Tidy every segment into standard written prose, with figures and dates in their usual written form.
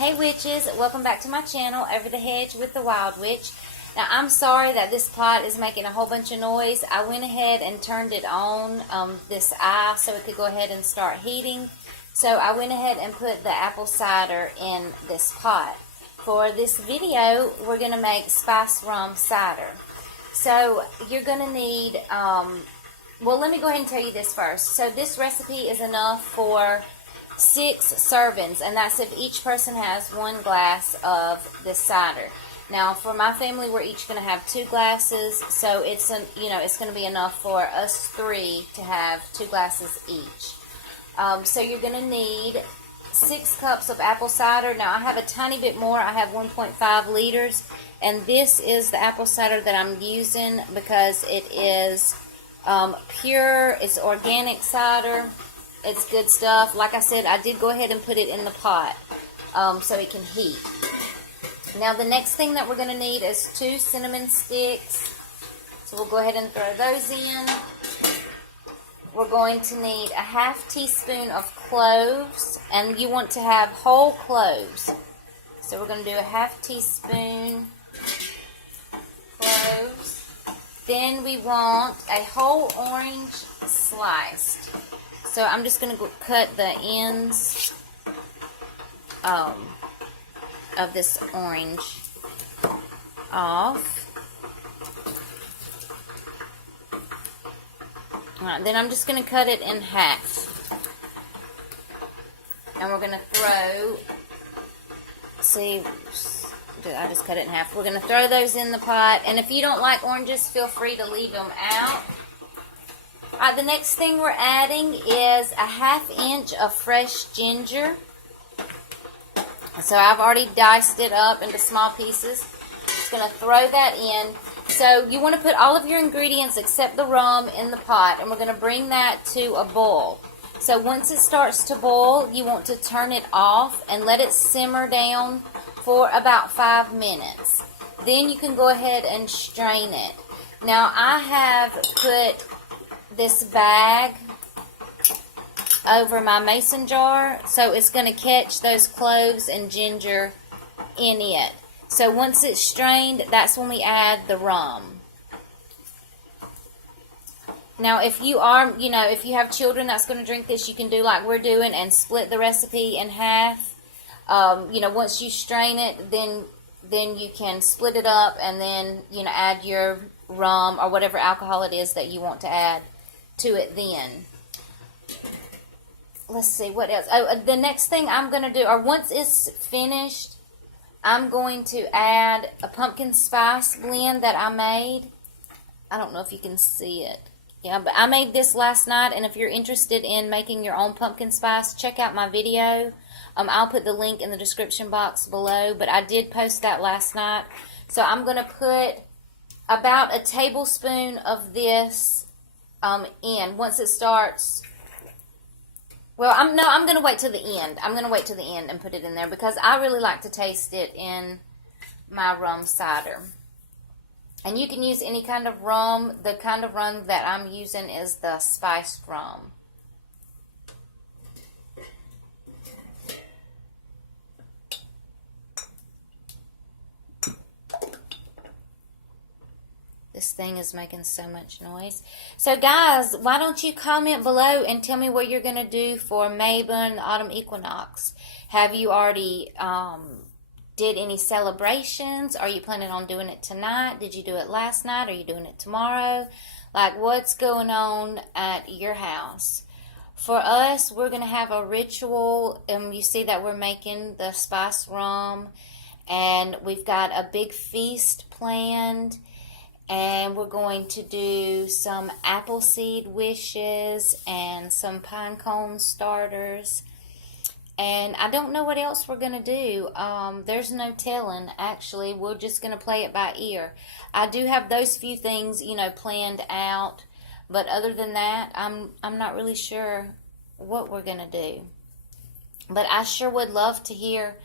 Hey witches, welcome back to my channel, Over the Hedge with the Wyld Wytch. Now I'm sorry that this pot is making a whole bunch of noise. I went ahead and turned it on, this eye, so it could go ahead and start heating. So I went ahead and put the apple cider in this pot. For this video, we're going to make spiced rum cider. So you're going to need, well, let me go ahead and tell you this first. So this recipe is enough for 6 servings, and that's if each person has 1 glass of this cider. Now, for my family, we're each going to have 2 glasses, so it's it's going to be enough for us 3 to have 2 glasses each. So you're going to need 6 cups of apple cider. Now, I have a tiny bit more. I have 1.5 liters, and this is the apple cider that I'm using because it is pure. It's organic cider. It's good stuff. Like I said, I did go ahead and put it in the pot so it can heat. Now the next thing that we're going to need is 2 cinnamon sticks. So we'll go ahead and throw those in. We're going to need a ½ teaspoon of cloves, and you want to have whole cloves. So we're going to do a ½ teaspoon cloves. Then we want a whole orange sliced. So I'm just going to cut the ends of this orange off. Alright, then I'm just going to cut it in half. And we're going to throw, I just cut it in half. We're going to throw those in the pot. And if you don't like oranges, feel free to leave them out. Alright, the next thing we're adding is a ½ inch of fresh ginger. So I've already diced it up into small pieces. Just going to throw that in. So you want to put all of your ingredients except the rum in the pot, and we're going to bring that to a boil. So once it starts to boil, you want to turn it off and let it simmer down for about 5 minutes. Then you can go ahead and strain it. Now I have put this bag over my mason jar, so it's going to catch those cloves and ginger in it. So once it's strained, that's when we add the rum. Now if you are, if you have children that's going to drink this, you can do like we're doing and split the recipe in half. Once you strain it, then you can split it up and then, add your rum or whatever alcohol it is that you want to add to it then. Let's see, what else? Oh, the next thing I'm going to do, or once it's finished, I'm going to add a pumpkin spice blend that I made. I don't know if you can see it. Yeah, but I made this last night, and if you're interested in making your own pumpkin spice, check out my video. I'll put the link in the description box below, but I did post that last night. So I'm going to put about a tablespoon of this in once it starts. Well, I'm going to wait till the end. I'm going to wait till the end and put it in there because I really like to taste it in my rum cider. And you can use any kind of rum. The kind of rum that I'm using is the spiced rum. This thing is making so much noise. So guys, why don't you comment below and tell me what you're going to do for Mabon Autumn Equinox. Have you already did any celebrations? Are you planning on doing it tonight? Did you do it last night? Are you doing it tomorrow? Like, what's going on at your house? For us, we're going to have a ritual. You see that we're making the spiced rum. And we've got a big feast planned. And we're going to do some apple seed wishes and some pine cone starters. And I don't know what else we're going to do. There's no telling, actually. We're just going to play it by ear. I do have those few things, planned out. But other than that, I'm not really sure what we're going to do. But I sure would love to hear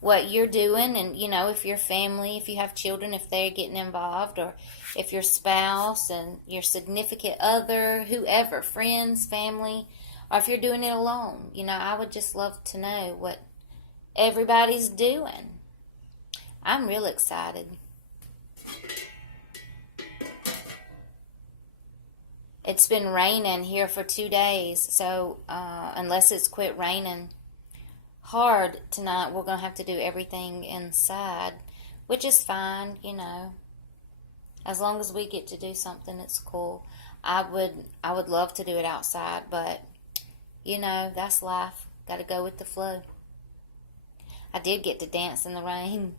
what you're doing, and if your family, if you have children, if they're getting involved, or if your spouse and your significant other, whoever, friends, family, or if you're doing it alone. I would just love to know what everybody's doing. I'm real excited. It's been raining here for 2 days, so unless it's quit raining hard tonight, we're going to have to do everything inside, which is fine, you know. As long as we get to do something, it's cool. I would love to do it outside, but, you know, that's life. Got to go with the flow. I did get to dance in the rain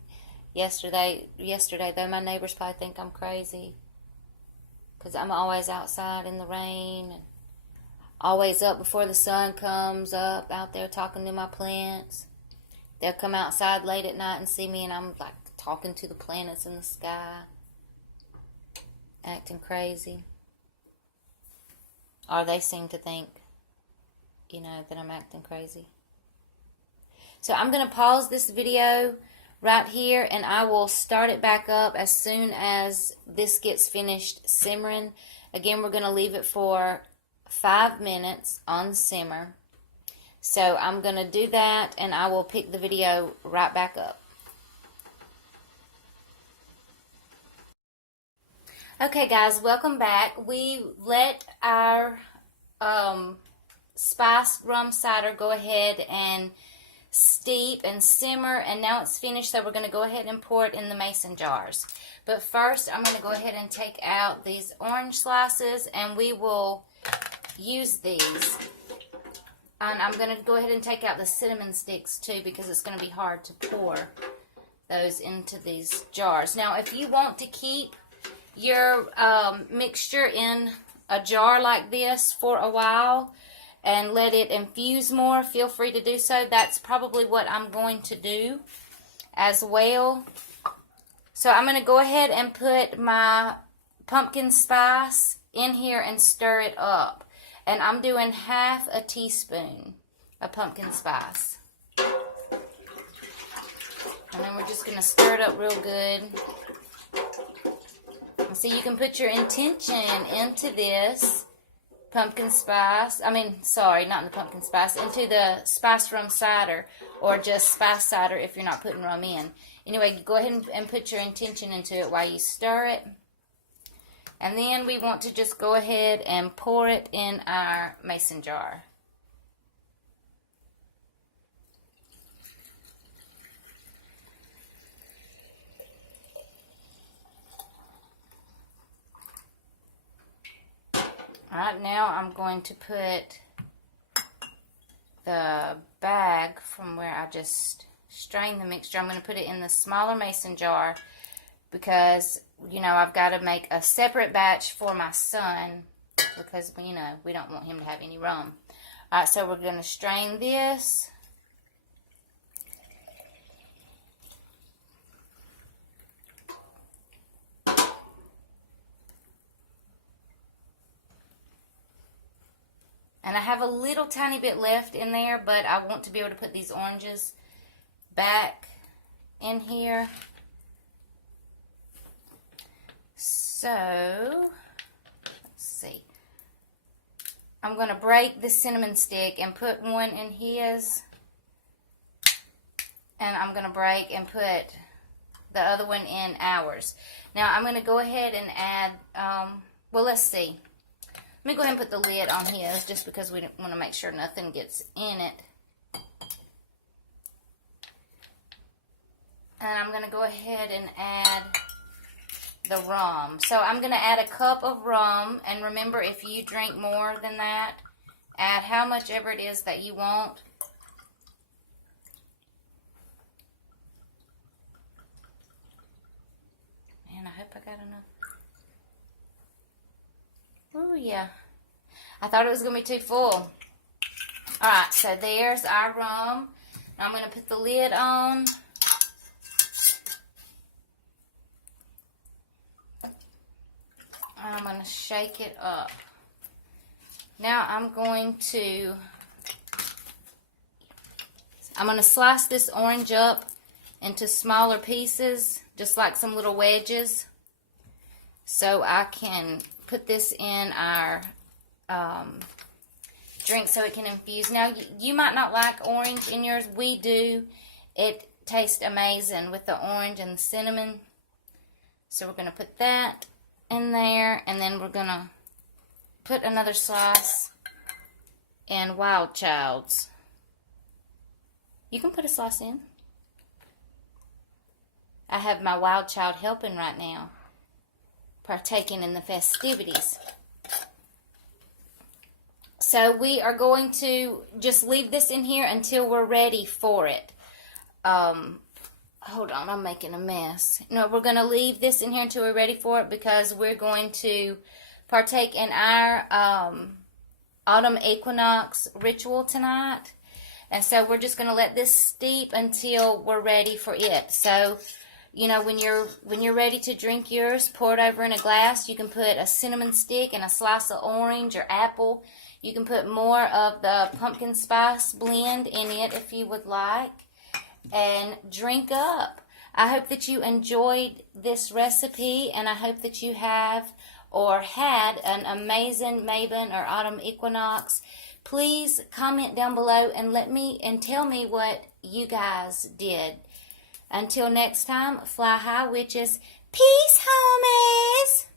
yesterday, though. My neighbors probably think I'm crazy, because I'm always outside in the rain, and always up before the sun comes up, out there talking to my plants. They'll come outside late at night and see me, and I'm like talking to the planets in the sky, acting crazy. Or they seem to think, you know, that I'm acting crazy. So I'm going to pause this video right here, and I will start it back up as soon as this gets finished simmering. Again, we're going to leave it for 5 minutes on simmer. So I'm going to do that, and I will pick the video right back up. Okay, guys, welcome back. We let our spiced rum cider go ahead and steep and simmer, and now it's finished, so we're going to go ahead and pour it in the mason jars. But first, I'm going to go ahead and take out these orange slices, and we will use these. And I'm going to go ahead and take out the cinnamon sticks too, because it's going to be hard to pour those into these jars. Now, if you want to keep your mixture in a jar like this for a while and let it infuse more, feel free to do so. That's probably what I'm going to do as well. So I'm going to go ahead and put my pumpkin spice in here and stir it up. And I'm doing half a teaspoon of pumpkin spice. And then we're just going to stir it up real good. And so you can put your intention into this pumpkin spice. Not in the pumpkin spice. Into the spiced rum cider, or just spiced cider if you're not putting rum in. Anyway, go ahead and put your intention into it while you stir it. And then we want to just go ahead and pour it in our mason jar. Alright, now I'm going to put the bag from where I just strained the mixture. I'm going to put it in the smaller mason jar because, you know, I've got to make a separate batch for my son because, you know, we don't want him to have any rum. Alright, so we're going to strain this. And I have a little tiny bit left in there, but I want to be able to put these oranges back in here. So, let's see. I'm going to break this cinnamon stick and put one in his. And I'm going to break and put the other one in ours. Now, I'm going to go ahead and add, well, let's see. Let me go ahead and put the lid on his just because we want to make sure nothing gets in it. And I'm going to go ahead and add the rum. So I'm going to add a cup of rum. And remember, if you drink more than that, add how much ever it is that you want. Man, I hope I got enough. Oh, yeah. I thought it was going to be too full. Alright, so there's our rum. Now I'm going to put the lid on. And I'm going to shake it up. Now I'm going to slice this orange up into smaller pieces, just like some little wedges, so I can put this in our drink so it can infuse. Now, you might not like orange in yours. We do. It tastes amazing with the orange and the cinnamon. So we're going to put that in there, and then we're going to put another slice in Wyld Child's. You can put a slice in. I have my Wyld Child helping right now, partaking in the festivities. So we are going to just leave this in here until we're ready for it. Hold on, I'm making a mess. No, we're going to leave this in here until we're ready for it, because we're going to partake in our autumn equinox ritual tonight. And so we're just going to let this steep until we're ready for it. So, you know, when you're ready to drink yours, pour it over in a glass. You can put a cinnamon stick and a slice of orange or apple. You can put more of the pumpkin spice blend in it if you would like. And drink up. I hope that you enjoyed this recipe, and I hope that you have or had an amazing Mabon or autumn equinox. Please comment down below and tell me what you guys did. Until next time, fly high, witches. Peace, homies.